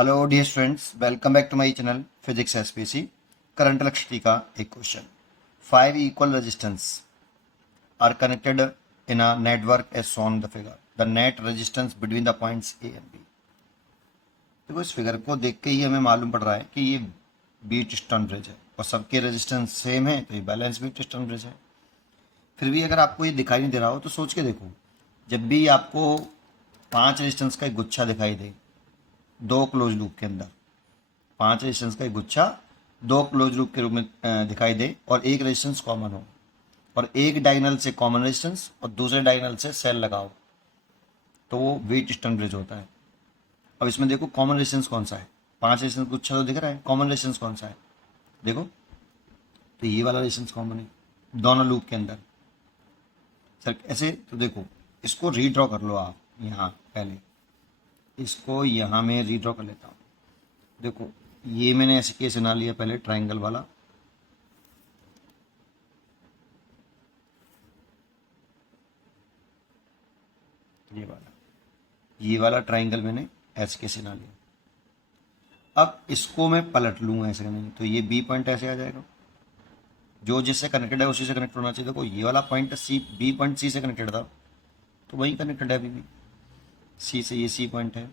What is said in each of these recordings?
Hello dear students, welcome back to my channel physics SPC. Current electricity का एक question. 5 equal resistance R connected in a network as shown the figure. The net resistance between the points A and B. देखो, इस figure को देख के ही हमें मालूम पड़ रहा है कि ये बीट स्टोन ब्रिज है और सबके रेजिस्टेंस सेम है, तो ये बैलेंस बीट स्टोन ब्रिज है। फिर भी अगर आपको ये दिखाई नहीं दे रहा हो तो सोच के देखो, जब भी आपको 5 रेजिस्टेंस का एक गुच्छा दिखाई दे दो क्लोज लूप के अंदर, 5 रेजिस्टेंस का एक गुच्छा दो क्लोज लूप के रूप में दिखाई दे और एक रेजिस्टेंस कॉमन हो और एक डायगोनल से कॉमन रेजिस्टेंस और दूसरे डायगोनल से सेल लगाओ, तो वो व्हीट स्टोन ब्रिज होता है। अब इसमें देखो कॉमन रेजिस्टेंस कौन सा है, 5 रेजिस्टेंस गुच्छा तो दिख रहा है, कॉमन रेजिस्टेंस कौन सा है देखो, तो ये वाला रेजिस्टेंस कॉमन है दोनों लूप के अंदर। सर ऐसे तो देखो, इसको रीड्रॉ कर लो आप यहाँ, पहले इसको यहाँ में रीड्रॉ कर लेता हूँ। देखो, ये मैंने ऐसे केस बना लिया पहले ट्रायंगल वाला, ये वाला ट्रायंगल मैंने ऐसे केस बना लिया। अब इसको मैं पलट लूँगा ऐसे नहीं, तो ये बी पॉइंट ऐसे आ जाएगा, जो जिससे कनेक्टेड है उसी से कनेक्ट होना चाहिए। देखो, ये वाला point C, B point C से कनेक्टेड था, तो वही कनेक्टेड है अभी भी सी से, ये सी पॉइंट है।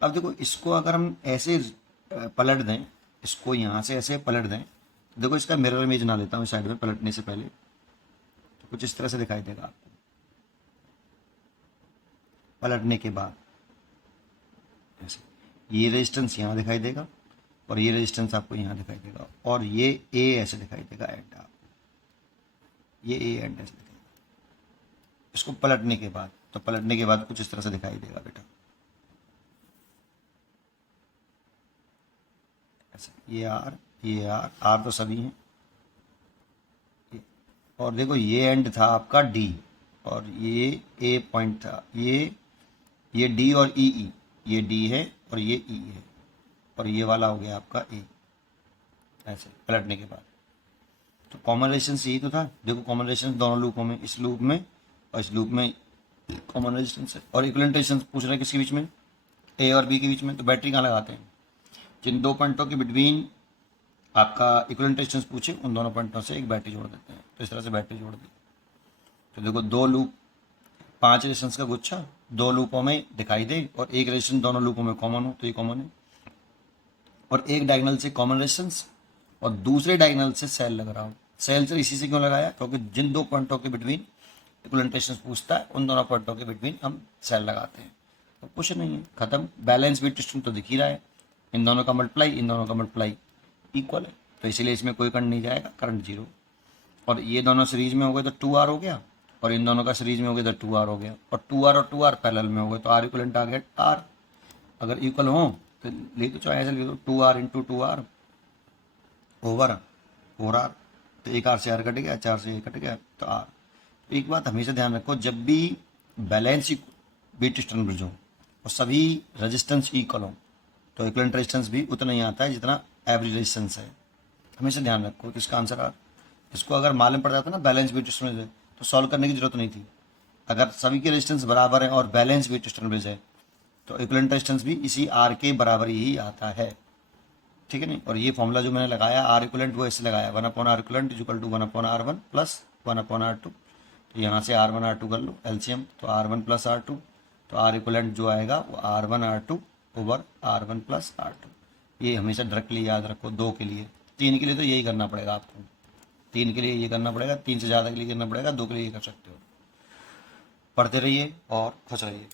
अब देखो, इसको अगर हम ऐसे पलट दें, इसको यहाँ से ऐसे पलट दें, देखो इसका मिरर इमेज बना लेता हूँ साइड में पलटने से पहले, तो कुछ इस तरह से दिखाई देगा आपको पलटने के बाद। ऐसे ये रेजिस्टेंस यहाँ दिखाई देगा और ये रेजिस्टेंस आपको यहाँ दिखाई देगा और ये ए ऐसे दिखाई देगा एंड, आपको ये ए एंड ऐसे दिखाई देगा इसको पलटने के बाद। तो पलटने के बाद कुछ इस तरह से दिखाई देगा बेटा, ऐसे ये आर तो सभी हैं। और देखो, ये एंड था आपका डी और ये ए पॉइंट था, ये डी और ई, ये डी है और ये ई है और ये वाला हो गया आपका ए, ऐसे पलटने के बाद। तो कॉमन रेजिस्टेंस यही तो था। देखो, कॉमन रेजिस्टेंस दोनों लूपों में, इस लूप में और इस लूप में कॉमन रेजिस्टेंस है। और इक्विवेलेंट रेजिस्टेंस पूछ रहे हैं किसके बीच में, ए और बी के बीच में। तो बैटरी कहाँ लगाते हैं, जिन दो पॉइंटों के बिटवीन आपका इक्विवेलेंट रेजिस्टेंस पूछे उन दोनों पॉइंटों से एक बैटरी जोड़ देते हैं। तो इस तरह से बैटरी जोड़ दी। तो देखो, दो लूप, 5 रेजिस्टेंस का गुच्छा दो लूपों में दिखाई दे और एक रेजिस्टेंस दोनों लूपों में कॉमन हो, तो ये कॉमन है। और एक डायगोनल से कॉमन रेजिस्टेंस और दूसरे डायगोनल से सेल लग रहा हो। सेल से इसी से क्यों लगाया, क्योंकि जिन दो पॉइंटों के बिटवीन इक्विवेलेंट रेजिस्टेंस पूछता है उन दोनों पॉइंटों के बिटवीन हम सेल लगाते हैं। तो कुछ नहीं है, खत्म। बैलेंस बीट सिस्टम तो दिख ही रहा है, इन दोनों का मल्टीप्लाई इन दोनों का मल्टीप्लाई इक्वल है, तो इसीलिए इसमें कोई करंट नहीं जाएगा, करंट जीरो। और ये दोनों सीरीज में हो गए तो 2R हो गया और इन दोनों का सीरीज में हो गया तो 2R हो गया और 2R पैरेलल में हो गए तो R इक्वलेंट आ गया R। अगर इक्वल हो तो ले तो चाहे ऐसे ले दो, 2R into 2R over 4R, तो एक R से R कट गया, 4 से ये कट गया तो R। एक बात हमेशा ध्यान रखो, जब भी बैलेंस बीट स्टोन ब्रिज हो और सभी रेजिस्टेंस इक्वल हो तो इक्विवेलेंट रेजिस्टेंस भी उतना ही आता है जितना एवरेज रेजिस्टेंस है। हमेशा ध्यान रखो। तो इसका आंसर आर। इसको अगर मालूम पड़ जाता ना बैलेंस बीट स्टोन ब्रिज तो सॉल्व करने की जरूरत नहीं थी। अगर सभी के रेजिस्टेंस बराबर है और बैलेंस बीट स्टोन ब्रिज है तो इक्विवेलेंट रेजिस्टेंस भी इसी आर के बराबर ही आता है, ठीक है नहीं। और ये फॉर्मूला जो मैंने लगाया आर इक्वलेंट, वो ऐसे लगाया 1/r equivalent equal to 1/r1 plus 1/r2। तो यहाँ से R1 R2 कर लो एलसीएम, तो R1 प्लस R2, तो आर इक्वलेंट जो आएगा वो R1 R2 over R1 plus R2। ये हमेशा डायरेक्टली याद रखो। 2 के लिए, 3 के लिए तो यही करना पड़ेगा आपको, 3 के लिए ये करना पड़ेगा, 3 से ज़्यादा के लिए करना पड़ेगा, 2 के लिए ये कर सकते हो। पढ़ते रहिए और खुश रहिए।